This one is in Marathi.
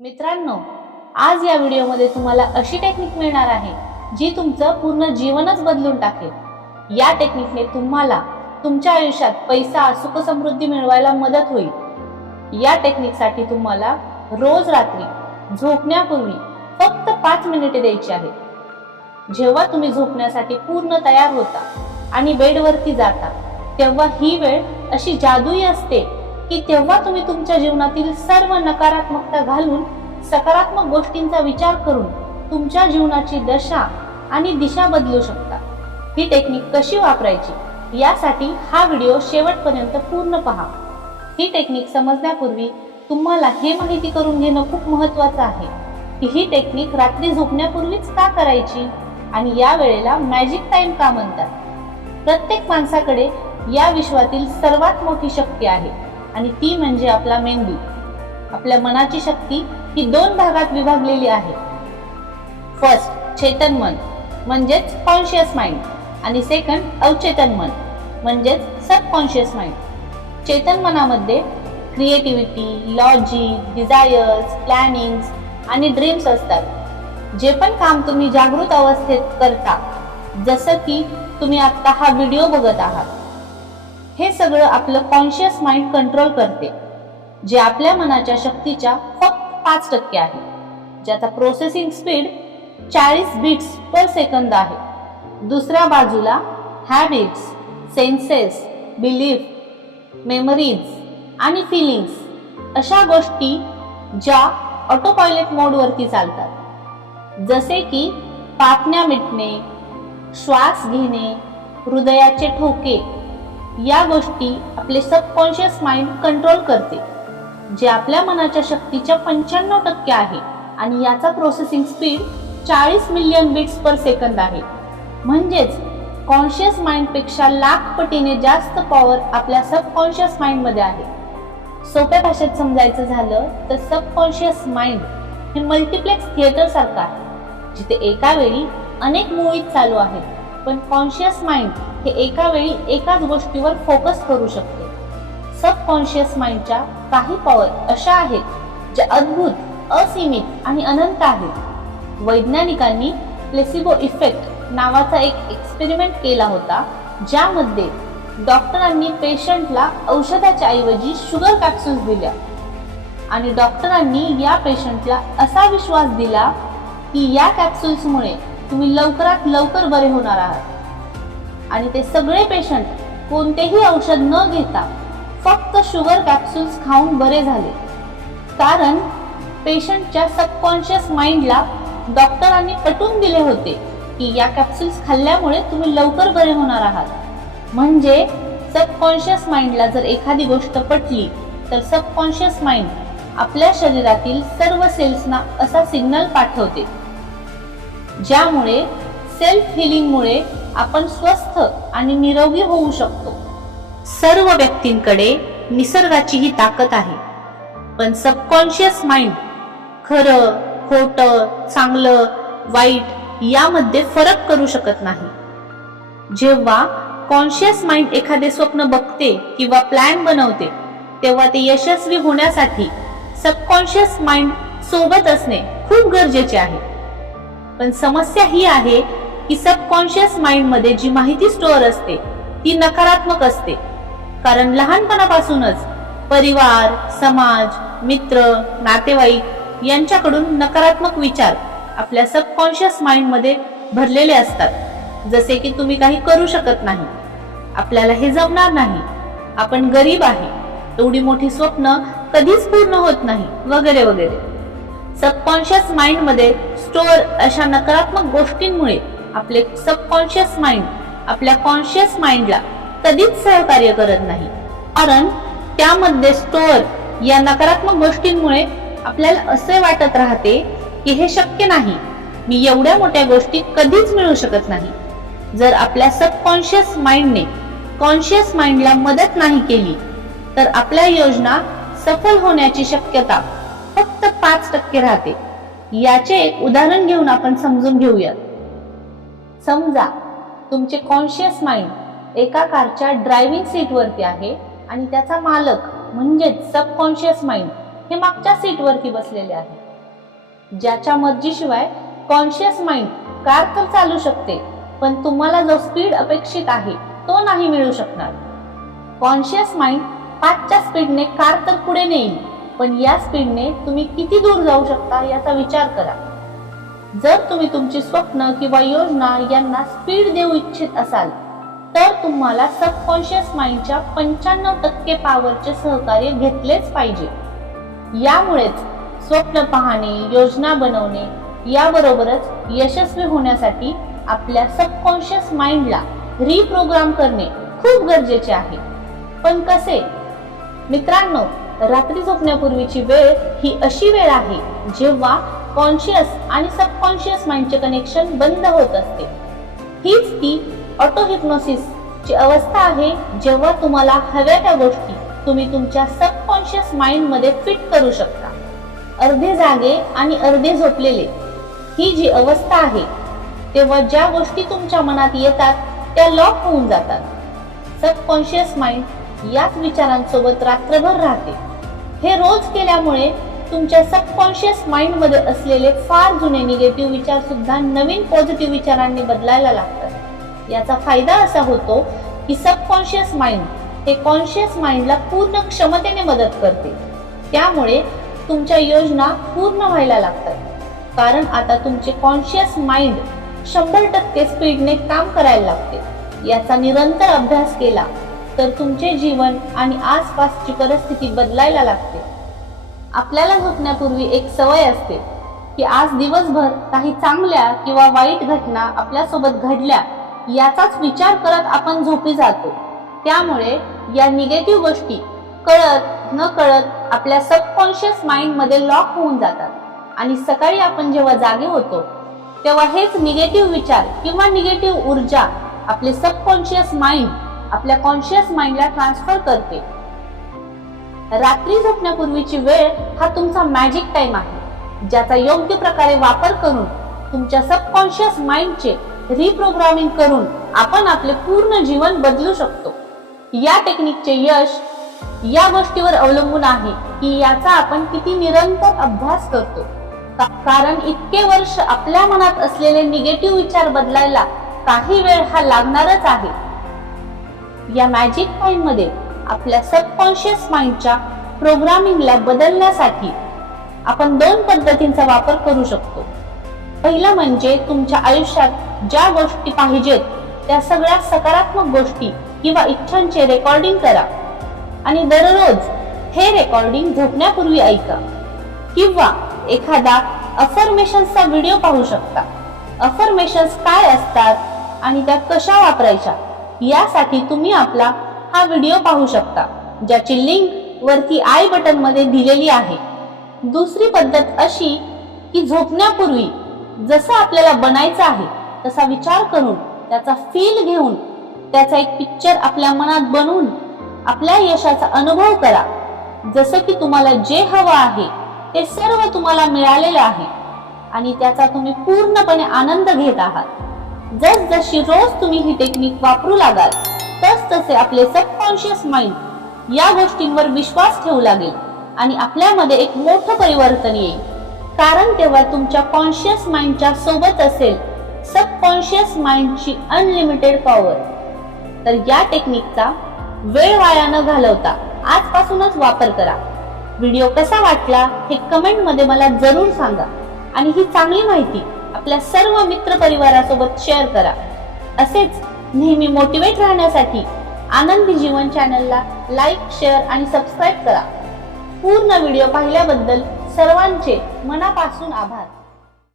मित्रांनो, आज या व्हिडिओमध्ये तुम्हाला अशी टेक्निक मिळणार आहे जी तुमचं पूर्ण जीवनच बदलून टाकेल। या टेक्निकने तुम्हाला तुमच्या आयुष्यात पैसा, सुख, समृद्धी मिळवायला मदत होईल। या टेक्निकसाठी तुम्हाला रोज रात्री झोपण्यापूर्वी फक्त 5 मिनिटे द्यायची आहेत। जेव्हा तुम्ही झोपण्यासाठी पूर्ण तयार होता आणि बेडवरती जाता, तेव्हा ही वेळ अशी जादुई असते की तेव्हा तुम्ही तुमच्या जीवनातील सर्व नकारात्मकता घालून सकारात्मक गोष्टींचा विचार करून तुमच्या जीवनाची दशा आणि दिशा बदलू शकता। ही टेक्निक कशी वापरायची यासाठी हा व्हिडिओ शेवटपर्यंत पूर्ण पहा। ही टेक्निक समजण्यापूर्वी तुम्हाला हे माहिती करून घेणं खूप महत्त्वाचं आहे की ही टेक्निक रात्री झोपण्यापूर्वीच का करायची आणि या वेळेला मॅजिक टाइम का म्हणतात। प्रत्येक माणसाकडे या विश्वातील सर्वात मोठी शक्ती आहे आणि ती म्हणजे आपला मेंदू। आपल्या मनाची शक्ती ही 2 भागात विभागलेली आहे। फर्स्ट चेतन मन म्हणजेच कॉन्शियस माइंड आणि सेकंड अवचेतन मन म्हणजेच सबकॉन्शियस माइंड। चेतन मनामध्ये क्रिएटिव्हिटी, लॉजिक, डिझायर्स, प्लॅनिंग्स आणि ड्रीम्स असतात। जे पण काम तुम्ही जागृत अवस्थेत करता, जसं की तुम्ही आता हा व्हिडिओ बघत आहात, हे सगळं आपलं कॉन्शियस माइंड कंट्रोल करते, जे आपल्या मनाच्या शक्तीच्या फक्त 5% आहे, ज्याचा processing speed 40 beats per second आहे। दुसऱ्या बाजूला हॅबिट्स, सेन्सेस, बिलीफ, मेमरीज आणि फीलिंग्स अशा गोष्टी ज्या ऑटो पायलट मोडवरती चालतात, जसे की पापण्या मिटणे, श्वास घेणे, हृदयाचे ठोके, या गोष्टी आपले सबकॉन्शियस माइंड कंट्रोल करते, जे आपल्या मनाच्या शक्तीच्या 95% आहे आणि याचा processing speed 40 million beats per second आहे। म्हणजेच कॉन्शियस माइंड पेक्षा लाख पटीने जास्त पॉवर आपल्या सबकॉन्शियस माइंड मध्ये आहे। सोप्या भाषेत समजायचं झालं तर सबकॉन्शियस माइंड हे मल्टिप्लेक्स थिएटर सारखं आहे, जिथे एका वेळी अनेक मूव्हीज चालू आहेत, पण कॉन्शियस माइंड हे एका वेळी एकाच गोष्टीवर फोकस करू शकते। सबकॉन्शियस माइंडच्या काही पॉवर अशा आहेत ज्या अद्भुत, असीमित आणि अनंत आहेत। वैज्ञानिकांनी प्लेसिबो इफेक्ट नावाचा एक एक्सपेरिमेंट केला होता, ज्यामध्ये डॉक्टरांनी पेशंटला औषधाच्या ऐवजी शुगर कॅप्सूल्स दिल्या आणि डॉक्टरांनी या पेशंटला असा विश्वास दिला की या कॅप्सूल्समुळे तुम्ही लवकरात लवकर बरे होणार आहात आणि ते सगळे पेशंट कोणतेही औषध न घेता फक्त शुगर कॅप्सूल्स खाऊन बरे झाले, कारण पेशंटच्या सबकॉन्शियस माइंडला डॉक्टरांनी पटवून दिले होते की या कॅप्सूल्स खाल्ल्यामुळे तुम्ही लवकर बरे होणार आहात। म्हणजे सबकॉन्शियस माइंडला जर एखादी गोष्ट पटली तर सबकॉन्शियस माइंड आपल्या शरीरातील सर्व सेल्सना असा सिग्नल पाठवते, ज्यामुळे सेल्फ हिलिंगमुळे आपण स्वस्थ आणि निरोगी होऊ शकतो। सर्व व्यक्तींकडे निसर्गाची ही ताकद आहे, पण सबकॉन्शियस माइंड खरं, खोटं, चांगलं, वाईट यामध्ये फरक करू शकत नाही। जेव्हा कॉन्शियस माइंड एखादे स्वप्न बघते किंवा प्लॅन बनवते, तेव्हा ते यशस्वी होण्यासाठी सबकॉन्शियस माइंड सोबत असणे खूप गरजेचे आहे। पण समस्या ही आहे की सबकॉन्शियस माइंड मध्ये जी माहिती स्टोअर असते ती नकारात्मक असते, कारण लहानपणापासूनच परिवार, समाज, मित्र, नातेवाईक यांच्याकडून नकारात्मक विचार आपल्या सबकॉन्शियस माइंड मध्ये भरलेले असतात, जसे की तुम्ही काही करू शकत नाही, आपल्याला हे जमणार नाही, आपण गरीब आहे, एवढी मोठी स्वप्न कधीच पूर्ण होत नाही, वगैरे वगैरे। सबकॉन्शियस माइंड मध्ये स्टोअर अशा नकारात्मक गोष्टींमुळे आपले सबकॉन्शियस माइंड आपल्या कॉन्शियस माइंडला कधीच सहकार्य करत नाही, कारण त्यामध्ये स्टोअर या नकारात्मक गोष्टींमुळे आपल्याला असे वाटत राहते की हे शक्य नाही, मी एवढ्या मोठ्या गोष्टी कधीच मिळवू शकत नाही। जर आपल्या सबकॉन्शियस माइंडने कॉन्शियस माइंडला मदत नाही केली तर आपल्या योजना सफल होण्याची शक्यता फक्त 5% राहते। याचे एक उदाहरण घेऊन आपण समजून घेऊयात। समजा तुमचे कॉन्शियस माइंड एका कारच्या ड्रायव्हिंग सीट वरती आहे आणि त्याचा मालक म्हणजेच सबकॉन्शियस माइंड हे मागच्या सीटवरती बसलेले आहे. ज्याच्या मर्जीशिवाय कॉन्शियस माइंड कार तर चालू शकते, पण तुम्हाला जो स्पीड अपेक्षित आहे तो नाही मिळू शकणार. कॉन्शियस माइंड 5च्या स्पीडने कार तर पुढे नेईल, पण या स्पीडने तुम्ही किती दूर जाऊ शकता याचा विचार करा. जर तुम्ही तुमची स्वप्न किंवा योजना यांना स्पीड देऊ इच्छित असाल तर तुम्हाला सबकॉन्शियस माइंडच्या 95% पॉवरचे सहकार्य घेतलेच पाहिजे. यामुळेच स्वप्न पाहणे, योजना बनवणे याबरोबरच यशस्वी होण्यासाठी आपल्या सबकॉन्शियस माइंडला रिप्रोग्राम करणे खूप गरजेचे आहे. पण कसे? मित्रांनो, रात्री झोपण्यापूर्वीची वेळ ही अशी वेळ आहे जेव्हा कॉन्शियस आणि सबकॉन्शियस माइंडचे कनेक्शन बंद होत असते. हीच ती ऑटो हिप्नोसिसची अवस्था आहे, जेव्हा तुम्हाला हव्या त्या गोष्टी तुम्ही तुमच्या सबकॉन्शियस माइंड मध्ये फिट करू शकता. अर्धे जागे आणि अर्धे झोपलेले ही जी अवस्था आहे, तेव्हा ज्या गोष्टी तुमच्या मनात येतात त्या लॉक होऊन जातात. सबकॉन्शियस माइंड याच विचारांसोबत रात्रभर राहते. हे रोज केल्यामुळे तुमच्या सबकॉन्शियस माइंड मध्ये असलेले फार जुने निगेटिव्ह विचार सुद्धा नवीन पॉझिटिव्ह विचारांनी बदलायला लागतात. याचा फायदा असा होतो की सबकॉन्शियस माइंड हे कॉन्शियस माइंडला पूर्ण क्षमतेने मदत करते. त्यामुळे तुमच्या योजना पूर्ण व्हायला लागतात, कारण आता तुमचे कॉन्शियस माइंड 100% स्पीडने काम करायला लागते. याचा निरंतर अभ्यास केला तर तुमचे जीवन आणि आसपासची परिस्थिती बदलायला लागते. आपल्याला झोपण्यापूर्वी एक सवय असते की आज दिवसभर काही चांगल्या किंवा वाईट घटना आपल्यासोबत घडल्या याचाच विचार करत आपण झोपी जातो. त्यामुळे या निगेटिव्ह गोष्टी कळत न कळत आपल्या सबकॉन्शियस माइंड मध्ये लॉक होऊन जातात आणि सकाळी आपण जेव्हा जागे होतो तेव्हा हेच निगेटिव्ह विचार किंवा निगेटिव्ह ऊर्जा आपले सबकॉन्शियस माइंड आपल्या कॉन्शियस माइंडला ट्रान्सफर करते. रात्री झोपण्यापूर्वीची वेळ हा तुमचा मॅजिक टाइम आहे, ज्याचा योग्य प्रकारे वापर करून तुमच्या सबकॉन्शियस माइंडचे रिप्रोग्रामिंग करून आपण आपले पूर्ण जीवन बदलू शकतो. या टेक्निकचे यश या गोष्टीवर अवलंबून आहे की याचा आपण किती निरंतर अभ्यास करतो. कारण इतके वर्ष आपल्या मनात असलेले निगेटिव्ह विचार बदलायला काही वेळ हा लागणारच आहे. या मॅजिक टाइम मध्ये आपल्या सबकॉन्शियस माइंडच्या प्रोग्रामिंगला बदलण्यासाठी आपण 2 पद्धतींचा वापर करू शकतो. पहिलं म्हणजे तुमच्या आयुष्यात ज्या गोष्टी पाहिजेत त्या सगळ्या सकारात्मक गोष्टी किंवा इच्छांचे रेकॉर्डिंग करा आणि दररोज हे रेकॉर्डिंग झोपण्यापूर्वी ऐका. किंवा एखादा अफर्मेशन्सचा व्हिडिओ पाहू शकता. अफर्मेशन्स काय असतात आणि त्या कशा वापरायच्या यासाठी तुम्ही आपला हा व्हिडिओ पाहू शकता, ज्याची लिंक वरती आय बटन मध्ये दिलेली आहे. दुसरी पद्धत अशी की झोपण्यापूर्वी जसं आपल्याला बनायचं आहे तसा विचार करून त्याचा फील घेऊन त्याचा एक पिक्चर आपल्या मनात बनवून आपल्या यशाचा अनुभव करा. जसं की तुम्हाला जे हवं आहे ते सर्व तुम्हाला मिळालेलं आहे आणि त्याचा तुम्ही पूर्णपणे आनंद घेत आहात. जसजशी रोज तुम्ही ही टेक्निक वापरू लागाल तसे आपले सबकॉन्शियस माइंड या गोष्टींवर विश्वास ठेवू लागेल आणि आपल्यामध्ये एक मोठं परिवर्तन येईल. कारण तेव्हा तुमच्या कॉन्शियस माइंडच्या सोबत असेल सबकॉन्शियस माइंडची अनलिमिटेड पॉवर. तर या टेक्निकचा वेळ वाया न घालवता आजपासूनच वापर करा. व्हिडिओ कसा वाटला हे कमेंट मध्ये मला जरूर सांगा आणि ही चांगली माहिती आपल्या सर्व मित्र परिवारासोबत शेअर करा. असेच नेहमी मोटिवेट राहण्यासाठी आनंदी जीवन चॅनलला लाईक, शेअर आणि सबस्क्राईब करा. पूर्ण व्हिडिओ पाहिल्याबद्दल सर्वांचे मनापासून आभार.